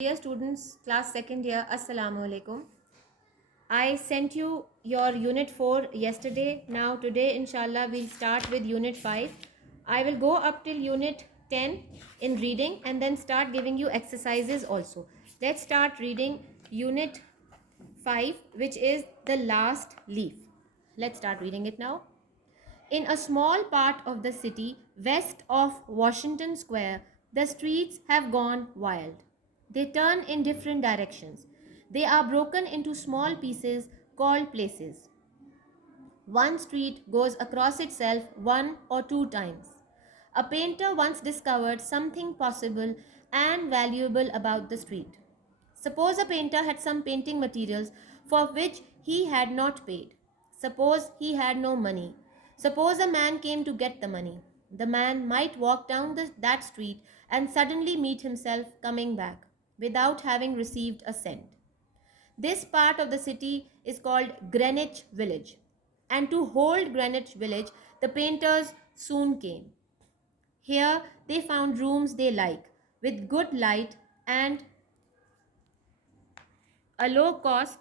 Dear students, class second year, Assalamu alaikum. I sent you your unit 4 yesterday. Now today inshallah we'll start with unit 5. I will go up till unit 10 in reading and then start giving you exercises also. Let's start reading unit 5, which is the last leaf. Let's start reading it now. In a small part of the city west of Washington Square, the streets have gone wild. They turn in different directions. They are broken into small pieces called places. One street goes across itself one or two times. A painter once discovered something possible and valuable about the street. Suppose a painter had some painting materials for which he had not paid. Suppose he had no money. Suppose a man came to get the money. The man might walk down that street and suddenly meet himself coming back without having received a cent. This part of the city is called Greenwich Village. And to hold Greenwich Village, the painters soon came. Here they found rooms they like, with good light and a low cost.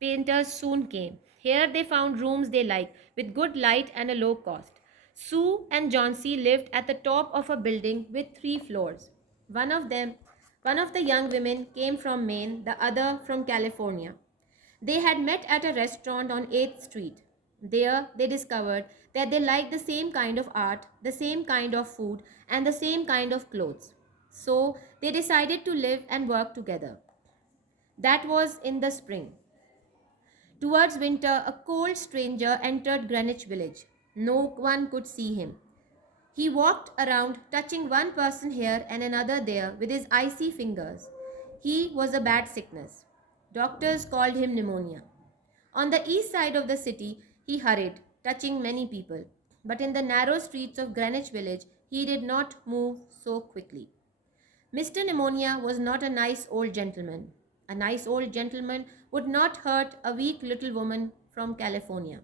Painters soon came. Here they found rooms they liked, with good light and a low cost. Sue and Johnsy lived at the top of a building with 3 floors. One of the young women came from Maine, the other from California. They had met at a restaurant on 8th Street. There they discovered that they liked the same kind of art, the same kind of food, and the same kind of clothes. So they decided to live and work together. That was in the spring. Towards winter, a cold stranger entered Greenwich Village. No one could see him. He walked around, touching one person here and another there with his icy fingers. He was a bad sickness. Doctors called him pneumonia. On the east side of the city, he hurried, touching many people. But in the narrow streets of Greenwich Village, he did not move so quickly. Mr. Pneumonia was not a nice old gentleman. A nice old gentleman would not hurt a weak little woman from California.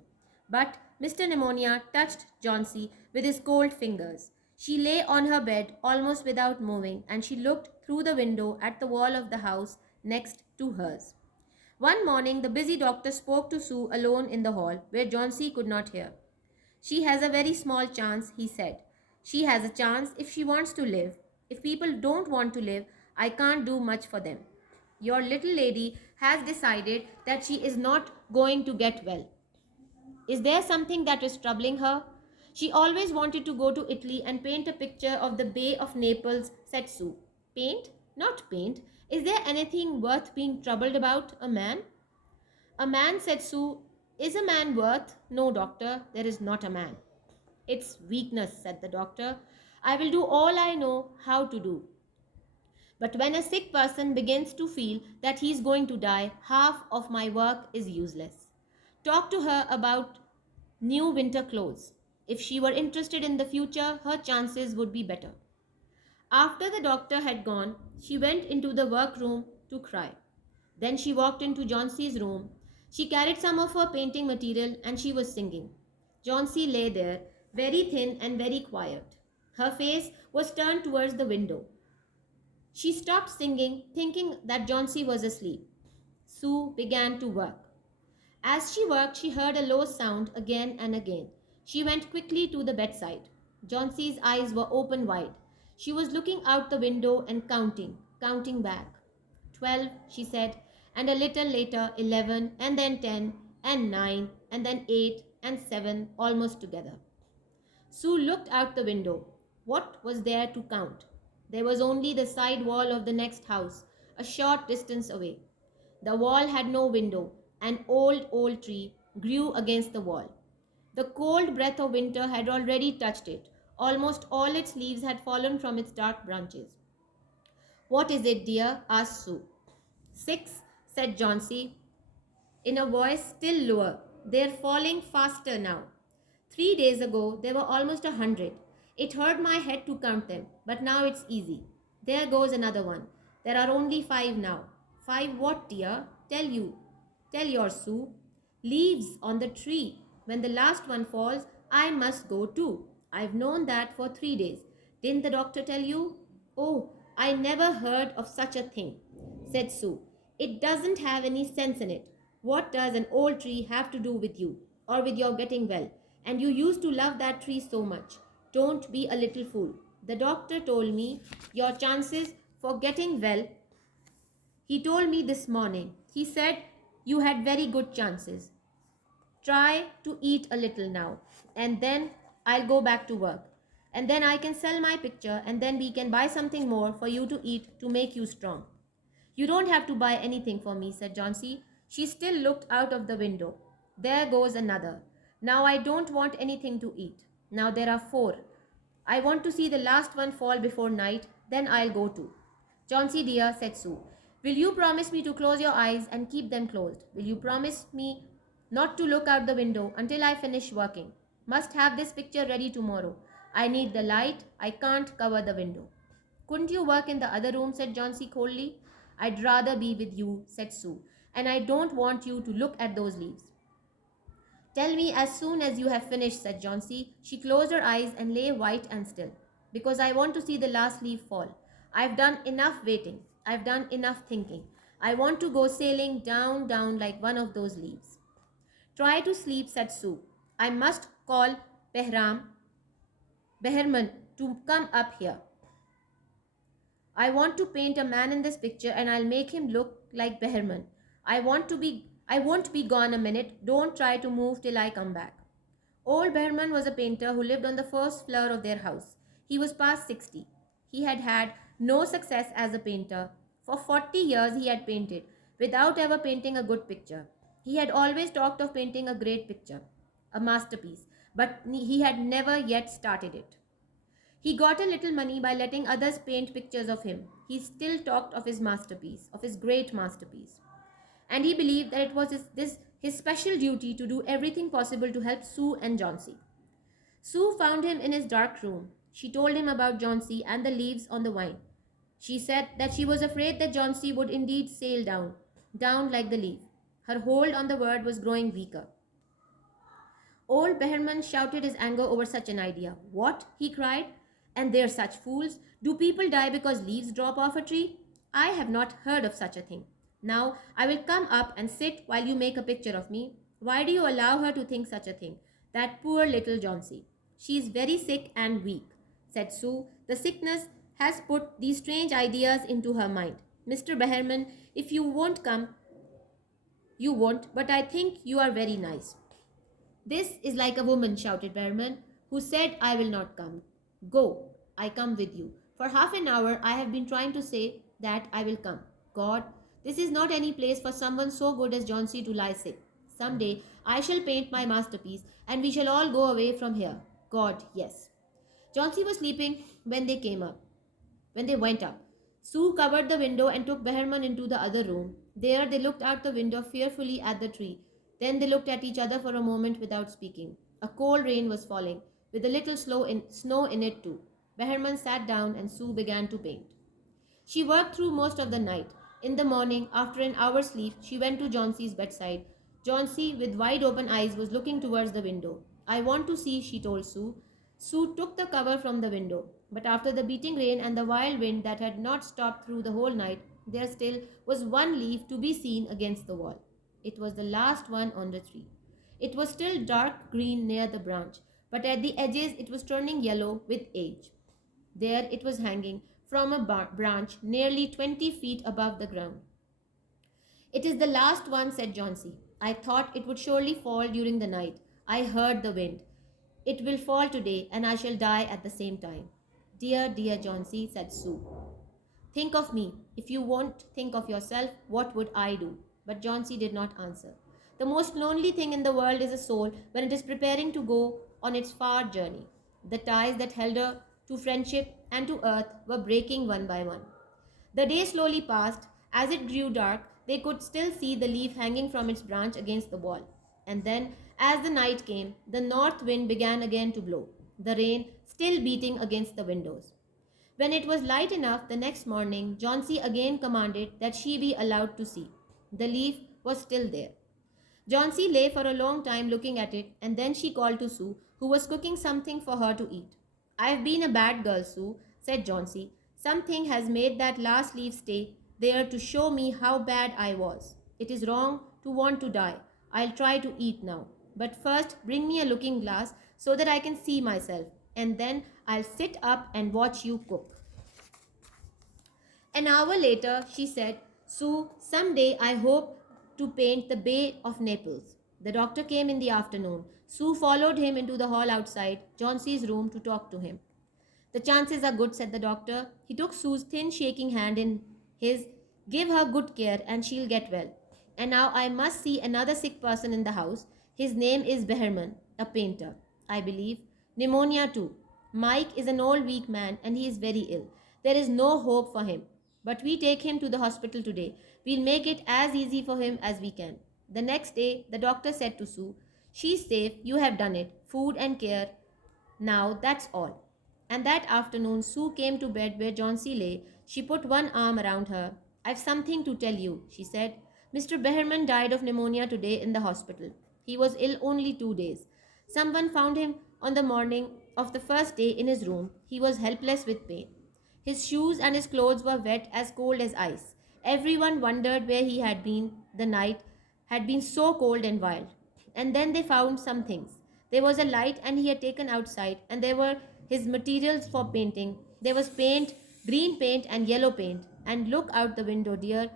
But Mr. Pneumonia touched Johnsy with his cold fingers. She lay on her bed almost without moving, and she looked through the window at the wall of the house next to hers. One morning, the busy doctor spoke to Sue alone in the hall, where Johnsy could not hear. She has a very small chance, he said. She has a chance if she wants to live. If people don't want to live, I can't do much for them. Your little lady has decided that she is not going to get well. Is there something that is troubling her? She always wanted to go to Italy and paint a picture of the Bay of Naples, said Sue. Paint? Not paint. Is there anything worth being troubled about, a man? A man, said Sue. Is a man worth? No, doctor, there is not a man. It's weakness, said the doctor. I will do all I know how to do. But when a sick person begins to feel that he is going to die, half of my work is useless. Talk to her about new winter clothes. If she were interested in the future, her chances would be better. After the doctor had gone, she went into the workroom to cry. Then she walked into Johnsy's room. She carried some of her painting material and she was singing. Johnsy lay there, very thin and very quiet. Her face was turned towards the window. She stopped singing, thinking that Johnsy was asleep. Sue began to work. As she worked, she heard a low sound again and again. She went quickly to the bedside. Johnsy's eyes were open wide. She was looking out the window and counting back. 12, she said, and a little later 11, and then 10, and 9, and then 8, and 7, almost together. Sue looked out the window. What was there to count? There was only the side wall of the next house, a short distance away. The wall had no window. An old tree grew against the wall. The cold breath of winter had already touched it. Almost all its leaves had fallen from its dark branches. What is it, dear? Asked Sue. 6, said Johnsy, in a voice still lower. They're falling faster now. 3 days ago, there were almost 100. It hurt my head to count them, but now it's easy. There goes another one. There are only 5 now. 5 what, dear? Tell your Sue. Leaves on the tree. When the last one falls, I must go too. I've known that for 3 days. Didn't the doctor tell you? Oh, I never heard of such a thing, said Sue. It doesn't have any sense in it. What does an old tree have to do with you or with your getting well? And you used to love that tree so much. Don't be a little fool. The doctor told me your chances for getting well. He told me this morning. He said you had very good chances. Try to eat a little now, and then I'll go back to work. And then I can sell my picture, and then we can buy something more for you to eat to make you strong. You don't have to buy anything for me, said Johnsy. She still looked out of the window. There goes another. Now I don't want anything to eat. Now there are four. I want to see the last one fall before night, then I'll go too. Johnsy dear, said Sue, will you promise me to close your eyes and keep them closed? Will you promise me not to look out the window until I finish working? Must have this picture ready tomorrow. I need the light. I can't cover the window. Couldn't you work in the other room? Said Johnsy coldly. I'd rather be with you, said Sue, and I don't want you to look at those leaves. Tell me as soon as you have finished, said Johnsy. She closed her eyes and lay white and still. Because I want to see the last leaf fall. I've done enough waiting. I've done enough thinking. I want to go sailing down, down like one of those leaves. Try to sleep, said Sue. I must call Behrman to come up here. I want to paint a man in this picture and I'll make him look like Behrman. I won't be gone a minute. Don't try to move till I come back. Old Behrman was a painter who lived on the first floor of their house. He was past 60. He had had no success as a painter. For 40 years he had painted, without ever painting a good picture. He had always talked of painting a great picture, a masterpiece, but he had never yet started it. He got a little money by letting others paint pictures of him. He still talked of his masterpiece, of his great masterpiece. And he believed that it was his special duty to do everything possible to help Sue and Johnsy. Sue found him in his dark room. She told him about Johnsy and the leaves on the vine. She said that she was afraid that Johnsy would indeed sail down, down like the leaf. Her hold on the word was growing weaker. Old Behrman shouted his anger over such an idea. What? He cried. And they're such fools. Do people die because leaves drop off a tree? I have not heard of such a thing. Now I will come up and sit while you make a picture of me. Why do you allow her to think such a thing? That poor little Johnsy. She is very sick and weak, said Sue. The sickness has put these strange ideas into her mind. Mr. Behrman, if you won't come, you won't, but I think you are very nice. This is like a woman, shouted Behrman, who said I will not come. Go, I come with you. For half an hour I have been trying to say that I will come. God, this is not any place for someone so good as Johnsy to lie sick. Some day I shall paint my masterpiece and we shall all go away from here. God, yes. Johnsy was sleeping when they went up. Sue covered the window and took Behrman into the other room. There they looked out the window fearfully at the tree. Then they looked at each other for a moment without speaking. A cold rain was falling, with a little snow in it too. Behrman sat down and Sue began to paint. She worked through most of the night. In the morning, after an hour's sleep, she went to Johnsy's bedside. Johnsy, with wide open eyes, was looking towards the window. I want to see, she told Sue. Sue took the cover from the window. But after the beating rain and the wild wind that had not stopped through the whole night, there still was one leaf to be seen against the wall. It was the last one on the tree. It was still dark green near the branch, but at the edges it was turning yellow with age. There it was hanging from a branch nearly 20 feet above the ground. It is the last one, said Johnsy. I thought it would surely fall during the night. I heard the wind. It will fall today, and I shall die at the same time. Dear, dear Johnsy, said Sue. Think of me. If you won't think of yourself, what would I do? But Johnsy did not answer. The most lonely thing in the world is a soul when it is preparing to go on its far journey. The ties that held her to friendship and to earth were breaking one by one. The day slowly passed. As it grew dark, they could still see the leaf hanging from its branch against the wall. And then, as the night came, the north wind began again to blow, the rain still beating against the windows. When it was light enough the next morning, Johnsy again commanded that she be allowed to see. The leaf was still there. Johnsy lay for a long time looking at it, and then she called to Sue, who was cooking something for her to eat. I have been a bad girl, Sue. said Johnsy. Something has made that last leaf stay there to show me how bad I was. It is wrong to want to die. I'll try to eat now. But first, bring me a looking glass so that I can see myself, and then I'll sit up and watch you cook. An hour later, she said, Sue, someday I hope to paint the Bay of Naples. The doctor came in the afternoon. Sue followed him into the hall outside Johnson's room to talk to him. The chances are good, said the doctor. He took Sue's thin, shaking hand in his. Give her good care and she'll get well. And now I must see another sick person in the house. His name is Behrman, a painter, I believe. Pneumonia too. Mike is an old, weak man and he is very ill. There is no hope for him. But we take him to the hospital today. We'll make it as easy for him as we can. The next day, the doctor said to Sue, She's safe. You have done it. Food and care. Now that's all. And that afternoon, Sue came to bed where Johnsy lay. She put one arm around her. I've something to tell you, she said. Mr. Behrman died of pneumonia today in the hospital. He was ill only 2 days. Someone found him on the morning of the first day in his room. He was helpless with pain. His shoes and his clothes were wet as cold as ice. Everyone wondered where he had been. The night had been so cold and wild. And then they found some things. There was a light and he had taken outside, and there were his materials for painting. There was paint, green paint and yellow paint. And look out the window, dear,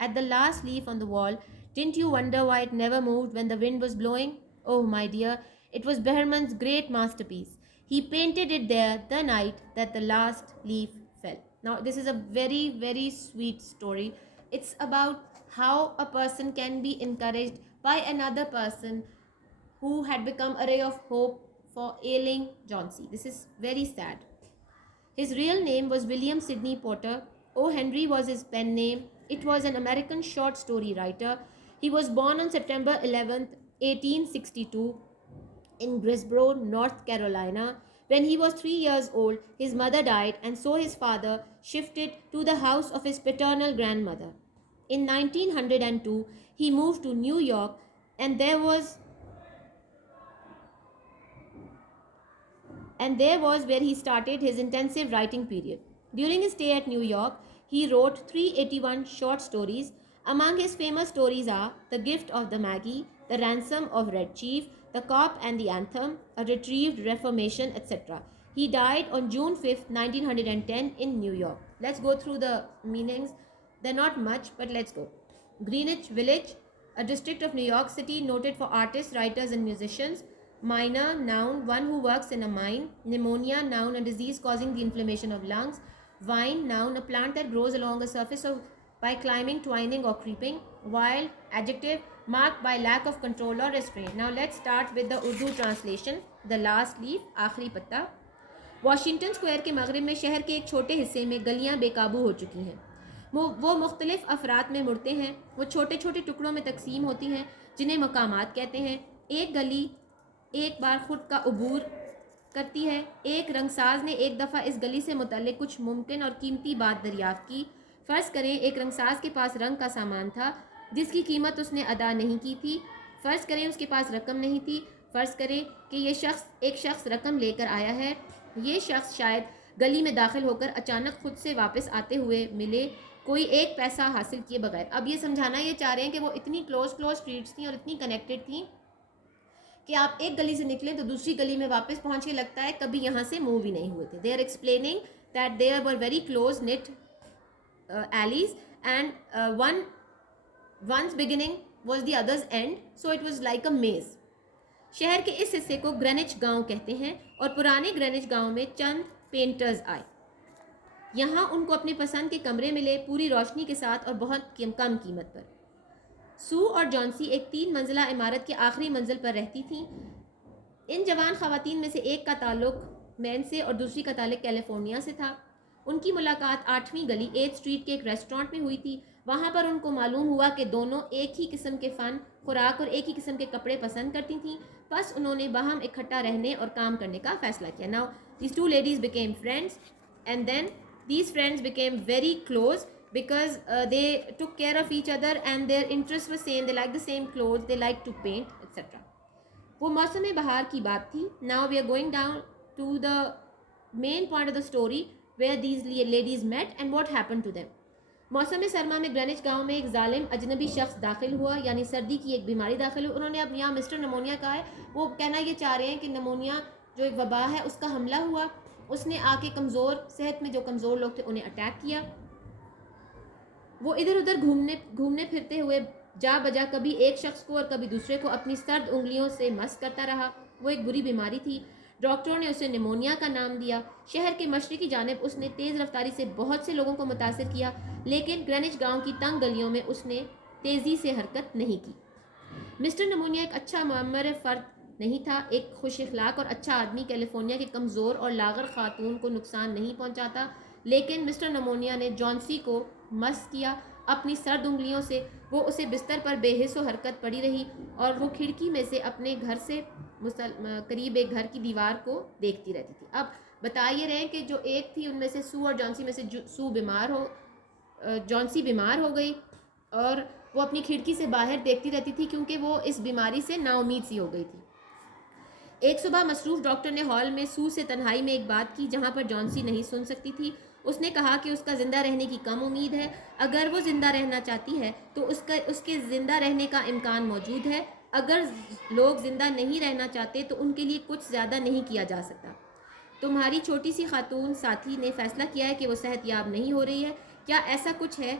at the last leaf on the wall. Didn't you wonder why it never moved when the wind was blowing? Oh, my dear, it was Behrman's great masterpiece. He painted it there the night that the last leaf fell. Now, this is a very, very sweet story. It's about how a person can be encouraged by another person who had become a ray of hope for ailing Johnsy. This is very sad. His real name was William Sidney Potter. O. Henry was his pen name. It was an American short story writer. He was born on September 11th, 1862 in Greensboro, North Carolina. When he was 3 years old, his mother died, and so his father shifted to the house of his paternal grandmother. In 1902, he moved to New York, and there was where he started his intensive writing period. During his stay at New York, he wrote 381 short stories. Among his famous stories are The Gift of the Maggie, The Ransom of Red Chief, The Cop and the Anthem, A Retrieved Reformation, etc. He died on June 5th, 1910 in New York. Let's go through the meanings. They're not much, but let's go. Greenwich Village, a district of New York City noted for artists, writers and musicians. Miner, noun, one who works in a mine. Pneumonia, noun, a disease causing the inflammation of lungs. Vine, noun, a plant that grows along the surface by climbing, twining or creeping. Wild, adjective, marked by lack of control or restraint. Now let's start with the Urdu translation. The last leaf, आखिरी पत्ता. Washington square के मगरब में शहर के एक छोटे हिस्से में गलियां बेकाबू हो चुकी हैं. वो मुख्तलिफ अफराद में मुड़ते हैं. वो छोटे छोटे टुकड़ों में तकसीम होती हैं जिन्हें मकामात कहते हैं. एक गली एक बार खुद का अबूर करती है. एक रंगसाज ने एक दफ़ा इस गली से मुतल्लिक कुछ मुमकिन और कीमती बात दरियाफ़्त की. फ़र्ज़ करें एक रंगसाज के पास रंग का सामान था जिसकी कीमत उसने अदा नहीं की थी. फ़र्ज़ करें उसके पास रकम नहीं थी. फ़र्ज़ करें कि एक शख्स रकम लेकर आया है. ये शख्स शायद गली में दाखिल होकर अचानक खुद से वापस आते हुए मिले, कोई एक पैसा हासिल किए बगैर. अब ये समझाना ये चाह रहे हैं कि वो इतनी क्लोज स्ट्रीट्स थी और इतनी कनेक्टेड थी कि आप एक गली से निकलें तो दूसरी गली में वापस पहुंच के लगता है कभी यहाँ से मूव ही नहीं हुए थे. They are explaining that they were very close knit alleys and one's beginning was the other's end, so it was like a maze. शहर के इस हिस्से को ग्रेनिच गांव कहते हैं और पुराने ग्रेनिच गांव में चंद पेंटर्स आए. यहाँ उनको अपने पसंद के कमरे मिले, पूरी रोशनी के साथ और बहुत कम कीमत पर. सू और जॉन्सी एक 3 मंजिला इमारत की आखिरी मंजिल पर रहती थीं. इन जवान ख़वातीन में से एक का ताल्लुक मैन से और दूसरी का ताल्लुक कैलिफोर्निया से था. उनकी मुलाकात 8वीं गली 8th स्ट्रीट के एक रेस्टोरेंट में हुई थी. वहाँ पर उनको मालूम हुआ कि दोनों एक ही किस्म के फ़न, खुराक और एक ही किस्म के कपड़े पसंद करती थीं. बस उन्होंने बाहम इकट्ठा रहने और काम करने का फ़ैसला किया. Now these two ladies became friends, and then these friends became very close because they took care of each other and their interests were same. They liked the same clothes, they liked to paint, etc. वो मौसम बहार की बात थी. Now we are going down to the main point of the story where these ladies met and what happened to them. موسم سرما میں Greenwich گاؤں میں ایک ظالم اجنبی شخص داخل ہوا، یعنی سردی کی ایک بیماری داخل ہوئی. انہوں نے اب یہاں مسٹر نمونیا کہا ہے. وہ کہنا یہ چاہ رہے ہیں کہ نمونیا جو ایک وبا ہے اس کا حملہ ہوا، اس نے آ کے کمزور صحت میں جو کمزور لوگ تھے انہیں اٹیک کیا. وہ ادھر ادھر گھومنے پھرتے ہوئے جا بجا کبھی ایک شخص کو اور کبھی دوسرے کو اپنی سرد انگلیوں سے مس کرتا رہا. وہ ایک بری بیماری تھی. ڈاکٹروں نے اسے نمونیا کا نام دیا. شہر کے مشرقی جانب اس نے تیز رفتاری سے بہت سے لوگوں کو متاثر کیا، لیکن گرینچ گاؤں کی تنگ گلیوں میں اس نے تیزی سے حرکت نہیں کی. مسٹر نمونیا ایک اچھا معمر فرد نہیں تھا. ایک خوش اخلاق اور اچھا آدمی کیلیفورنیا کے کمزور اور لاغر خاتون کو نقصان نہیں پہنچاتا، لیکن مسٹر نمونیا نے جانسی کو مس کیا اپنی سرد انگلیوں سے. وہ اسے بستر پر بے حس و حرکت پڑی رہی اور وہ کھڑکی میں سے اپنے گھر سے قریب ایک گھر کی دیوار کو دیکھتی رہتی تھی. اب بتا یہ رہے ہیں کہ جو ایک تھی ان میں سے سو اور جانسی میں سے جانسی بیمار ہو گئی اور وہ اپنی کھڑکی سے باہر دیکھتی رہتی تھی کیونکہ وہ اس بیماری سے نا امید سی ہو گئی تھی. ایک صبح مصروف ڈاکٹر نے ہال میں سو سے تنہائی میں ایک بات کی جہاں پر جانسی نہیں سن سکتی تھی. اس نے کہا کہ اس کا زندہ رہنے کی کم امید ہے. اگر وہ زندہ رہنا چاہتی ہے تو اس کے زندہ رہنے کا امکان موجود ہے. اگر لوگ زندہ نہیں رہنا چاہتے تو ان کے لیے کچھ زیادہ نہیں کیا جا سکتا. تمہاری چھوٹی سی خاتون ساتھی نے فیصلہ کیا ہے کہ وہ صحت یاب نہیں ہو رہی ہے. کیا ایسا کچھ ہے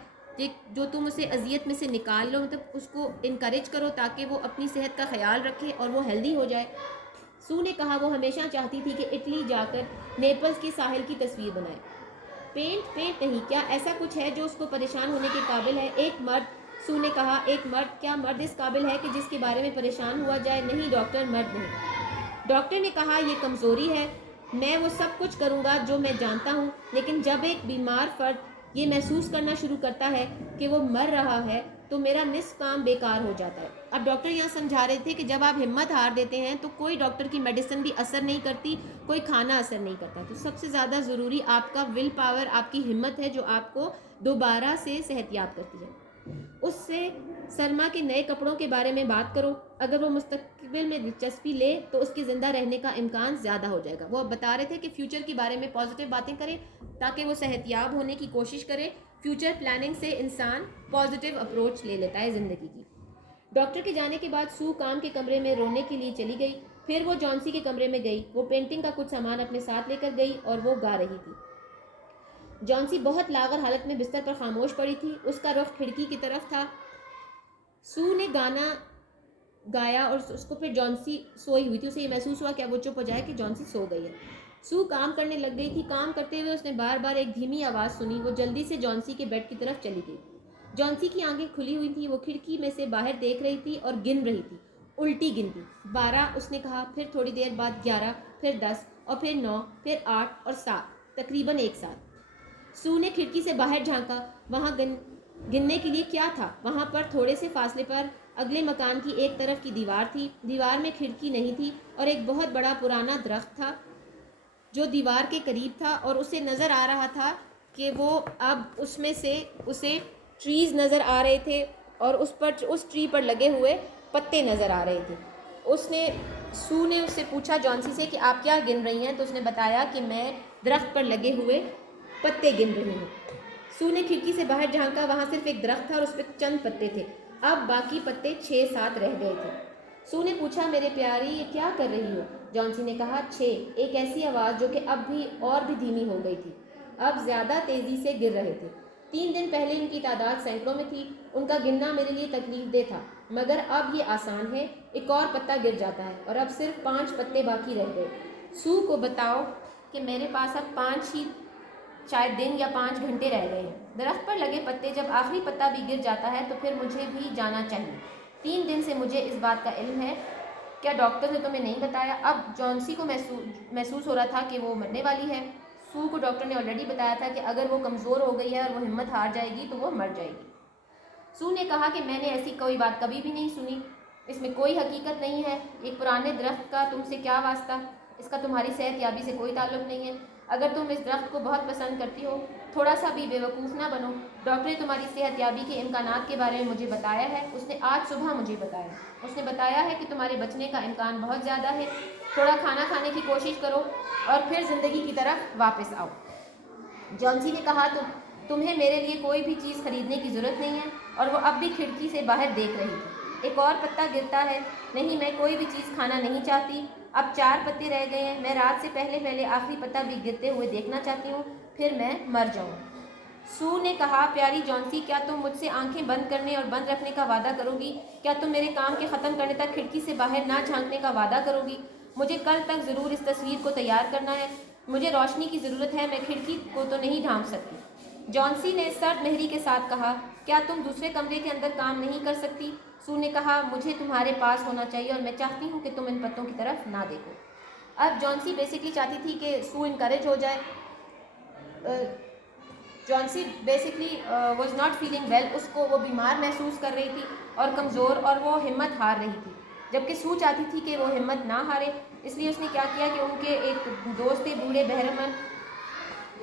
جو تم اسے اذیت میں سے نکال لو، مطلب اس کو انکریج کرو تاکہ وہ اپنی صحت کا خیال رکھے اور وہ ہیلدی ہو جائے. سو نے کہا وہ ہمیشہ چاہتی تھی کہ اٹلی جا کر نیپلز کے ساحل کی تصویر بنائے. پینٹ نہیں، کیا ایسا کچھ ہے جو اس کو پریشان ہونے کے قابل ہے؟ ایک مرد، سو نے کہا. ایک مرد؟ کیا مرد اس قابل ہے کہ جس کے بارے میں پریشان ہوا جائے؟ نہیں ڈاکٹر، مرد نہیں. ڈاکٹر نے کہا یہ کمزوری ہے. میں وہ سب کچھ کروں گا جو میں جانتا ہوں، لیکن جب ایک بیمار فرد یہ محسوس کرنا شروع کرتا ہے کہ وہ مر رہا ہے تو میرا نصف کام بیکار ہو جاتا ہے. اب ڈاکٹر یہاں سمجھا رہے تھے کہ جب آپ ہمت ہار دیتے ہیں تو کوئی ڈاکٹر کی میڈیسن بھی اثر نہیں کرتی، کوئی کھانا اثر نہیں کرتا. تو سب سے زیادہ ضروری آپ کا ول پاور، آپ کی ہمت ہے جو آپ کو دوبارہ سے صحت یاب کرتی ہے. اس سے سرما کے نئے کپڑوں کے بارے میں بات کرو. اگر وہ مستقبل میں دلچسپی لے تو اس کے زندہ رہنے کا امکان زیادہ ہو جائے گا. وہ بتا رہے تھے کہ فیوچر کے بارے میں پازیٹیو باتیں کریں تاکہ وہ صحت یاب ہونے کی کوشش کرے. فیوچر پلاننگ سے انسان پازیٹیو اپروچ لے لیتا ہے زندگی کی. ڈاکٹر کے جانے کے بعد سو کام کے کمرے میں رونے کے لیے چلی گئی. پھر وہ جانسی کے کمرے میں گئی. وہ پینٹنگ کا کچھ سامان اپنے ساتھ لے کر گئی اور وہ گا رہی تھی. جانسی بہت لاغر حالت میں بستر پر خاموش پڑی تھی. اس کا رخ کھڑکی کی طرف تھا. سو نے گانا گایا اور اس کو پھر جانسی سوئی ہوئی تھی. اسے یہ محسوس ہوا کہ اب وہ چپ ہو جائے کہ جانسی سو گئی ہے. سو کام کرنے لگ گئی تھی. کام کرتے ہوئے اس نے بار بار ایک دھیمی آواز سنی. وہ جلدی سے جانسی کے بیڈ کی طرف چلی گئی. جانسی کی آنکھیں کھلی ہوئی تھیں. وہ کھڑکی میں سے باہر دیکھ رہی تھی اور گن رہی تھی. الٹی گنتی. 12 اس نے کہا. پھر تھوڑی دیر بعد 11، پھر 10 اور پھر 9، پھر 8 اور 7، تقریباً ایک ساتھ. سو نے کھڑکی سے باہر جھانکا. وہاں گننے کے لیے کیا تھا؟ وہاں پر تھوڑے سے فاصلے پر اگلے مکان کی ایک طرف کی دیوار تھی. دیوار میں کھڑکی نہیں تھی اور ایک بہت بڑا پرانا درخت تھا جو دیوار کے قریب تھا اور اسے نظر آ رہا تھا کہ وہ اب اس میں سے اسے ٹریز نظر آ رہے تھے اور اس ٹری پر لگے ہوئے پتے نظر آ رہے تھے. سو نے اس سے پوچھا جانسی سے کہ آپ کیا گن رہی ہیں؟ تو اس نے بتایا کہ میں درخت پر لگے ہوئے پتے گن رہی ہوں. سو نے کھڑکی سے باہر جھانکا. وہاں صرف ایک درخت تھا اور اس پہ چند پتے تھے. اب باقی پتے 6-7 رہ گئے تھے. سو نے پوچھا میرے پیاری یہ کیا کر رہی ہو؟ جانسی نے کہا 6. ایک ایسی آواز جو کہ اب بھی اور بھی دھیمی ہو گئی تھی. اب زیادہ تیزی سے گر رہے تھے. 3 دن پہلے ان کی تعداد سینکڑوں میں تھی. ان کا گننا میرے لیے تکلیف دہ تھا مگر اب یہ آسان ہے. ایک اور پتا گر جاتا ہے اور اب صرف 5 پتے باقی رہ گئے. سو کو بتاؤ کہ میرے پاس اب 5 ہی شاید دن یا 5 گھنٹے رہ گئے ہیں. درخت پر لگے پتے جب آخری پتا بھی گر جاتا ہے تو پھر مجھے بھی جانا چاہیے. 3 دن سے مجھے اس بات کا علم ہے. کیا ڈاکٹر نے تمہیں نہیں بتایا؟ اب جانسی کو محسوس ہو رہا تھا کہ وہ مرنے والی ہے. سو کو ڈاکٹر نے آلریڈی بتایا تھا کہ اگر وہ کمزور ہو گئی ہے اور وہ ہمت ہار جائے گی تو وہ مر جائے گی. سو نے کہا کہ میں نے ایسی کوئی بات کبھی بھی نہیں سنی. اس میں کوئی حقیقت نہیں ہے. ایک پرانے درخت کا تم سے کیا واسطہ؟ اس کا تمہاری صحت یابی سے کوئی تعلق نہیں ہے. اگر تم اس درخت کو بہت پسند کرتی ہو تھوڑا سا بھی بیوقوف نہ بنو. ڈاکٹر نے تمہاری صحت یابی کے امکانات کے بارے میں مجھے بتایا ہے. اس نے آج صبح مجھے بتایا. اس نے بتایا ہے کہ تمہارے بچنے کا امکان بہت زیادہ ہے. تھوڑا کھانا کھانے کی کوشش کرو اور پھر زندگی کی طرف واپس آؤ. جانسی نے کہا تمہیں میرے لیے کوئی بھی چیز خریدنے کی ضرورت نہیں ہے، اور وہ اب بھی کھڑکی سے باہر دیکھ رہی تھی۔ ایک اور پتا گرتا ہے، نہیں میں کوئی بھی چیز کھانا نہیں چاہتی، اب 4 پتے رہ گئے ہیں، میں رات سے پہلے آخری پتا بھی گرتے ہوئے دیکھنا چاہتی ہوں، پھر میں مر جاؤں۔ سو نے کہا، پیاری جانسی، کیا تم مجھ سے آنکھیں بند کرنے اور بند رکھنے کا وعدہ کرو گی؟ کیا تم میرے کام کے ختم کرنے تک کھڑکی سے باہر نہ جھانکنے کا وعدہ کرو گی؟ مجھے کل تک ضرور اس تصویر کو تیار کرنا ہے، مجھے روشنی کی ضرورت ہے، میں کھڑکی کو تو نہیں ڈھانپ سکتی۔ جانسی نے سرد مہری کے ساتھ کہا، کیا تم دوسرے کمرے کے اندر کام نہیں کر سکتی؟ سو نے کہا، مجھے تمہارے پاس ہونا چاہیے اور میں چاہتی ہوں کہ تم ان پتوں کی طرف نہ دیکھو۔ اب جانسی بیسکلی چاہتی تھی کہ سو انکریج ہو جائے۔ جانسی basically was not feeling well, اس کو وہ بیمار محسوس کر رہی تھی اور کمزور، اور وہ ہمت ہار رہی تھی، جبکہ سو چاہتی تھی کہ وہ ہمت نہ ہارے۔ اس لیے اس نے کیا کیا کہ ان کے ایک دوست تھے بوڑھے بہرمن،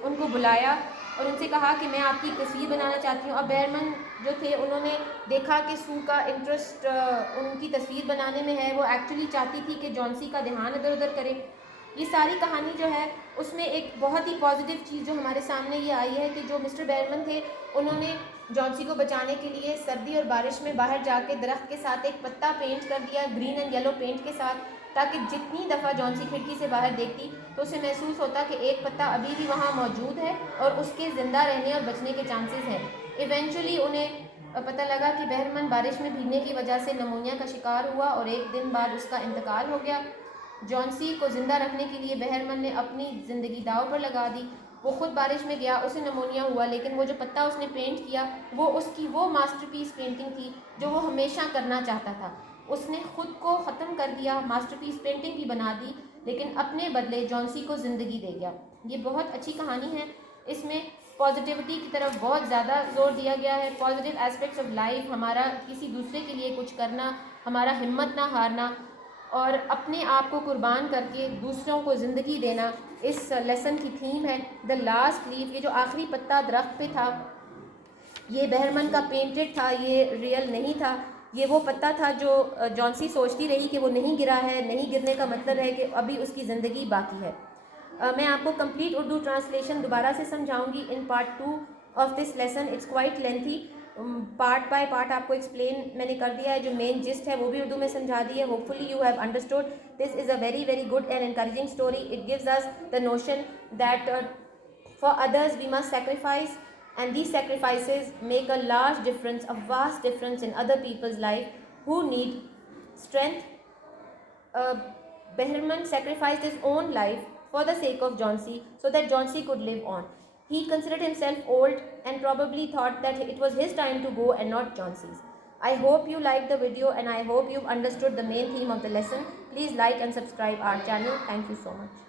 ان کو بلایا اور ان سے کہا کہ میں آپ کی تصویر بنانا چاہتی ہوں۔ اب بہرمن جو تھے انہوں نے دیکھا کہ سو کا انٹرسٹ ان کی تصویر بنانے میں ہے، وہ ایکچولی چاہتی تھی کہ جانسی کا دھیان ادھر ادھر کرے۔ یہ ساری کہانی جو ہے اس میں ایک بہت ہی پازیٹیو چیز جو ہمارے سامنے یہ آئی ہے کہ جو مسٹر بہرمن تھے انہوں نے جانسی کو بچانے کے لیے سردی اور بارش میں باہر جا کے درخت کے ساتھ ایک پتا پینٹ کر دیا گرین اینڈ یلو پینٹ کے ساتھ، تاکہ جتنی دفعہ جانسی کھڑکی سے باہر دیکھتی تو اسے محسوس ہوتا کہ ایک پتا ابھی بھی وہاں موجود ہے اور اس کے زندہ رہنے اور بچنے کے چانسز ہیں۔ ایونچولی انہیں پتہ لگا کہ بہرمن بارش میں بھیگنے کی وجہ سے نمونیا کا شکار ہوا اور 1 دن بعد اس کا انتقال ہو گیا۔ جانسی کو زندہ رکھنے کے لیے بہرمن نے اپنی زندگی داؤ پر لگا دی۔ وہ خود بارش میں گیا، اسے نمونیا ہوا، لیکن وہ جو پتا اس نے پینٹ کیا وہ اس کی وہ ماسٹر پیس پینٹنگ تھی جو وہ ہمیشہ کرنا چاہتا تھا۔ اس نے خود کو ختم کر دیا، ماسٹر پیس پینٹنگ بھی بنا دی، لیکن اپنے بدلے جانسی کو زندگی دے گیا۔ یہ بہت اچھی کہانی ہے، اس میں پازیٹیوٹی کی طرف بہت زیادہ زور دیا گیا ہے، پازیٹیو ایسپیکٹس آف لائف، ہمارا کسی دوسرے کے لیے کچھ کرنا، ہمارا ہمت نہ ہارنا اور اپنے آپ کو قربان کر کے دوسروں کو زندگی دینا، اس لیسن کی تھیم ہے۔ دا لاسٹ لیف، یہ جو آخری پتا درخت پہ تھا یہ بہرمن کا پینٹڈ تھا، یہ ریئل نہیں تھا، یہ وہ پتا تھا جو جانسی سوچتی رہی کہ وہ نہیں گرا ہے، نہیں گرنے کا مطلب ہے کہ ابھی اس کی زندگی باقی ہے۔ میں آپ کو کمپلیٹ اردو ٹرانسلیشن دوبارہ سے سمجھاؤں گی in part 2 of this lesson, it's quite lengthy, part by part آپ کو ایکسپلین میں نے کر دیا ہے، جو مین جسٹ ہے وہ بھی اردو میں سمجھا دی ہے۔ Hopefully you have understood this is a very very good and encouraging story, it gives us the notion that for others we must sacrifice, and these sacrifices make a large difference, a vast difference in other people's life who need strength. Behrman sacrificed his own life for the sake of Jhansi so that Jhansi could live on. He considered himself old and probably thought that it was his time to go and not Jhansi's. I hope you liked the video and I hope you've understood the main theme of the lesson. Please like and subscribe our channel. Thank you so much.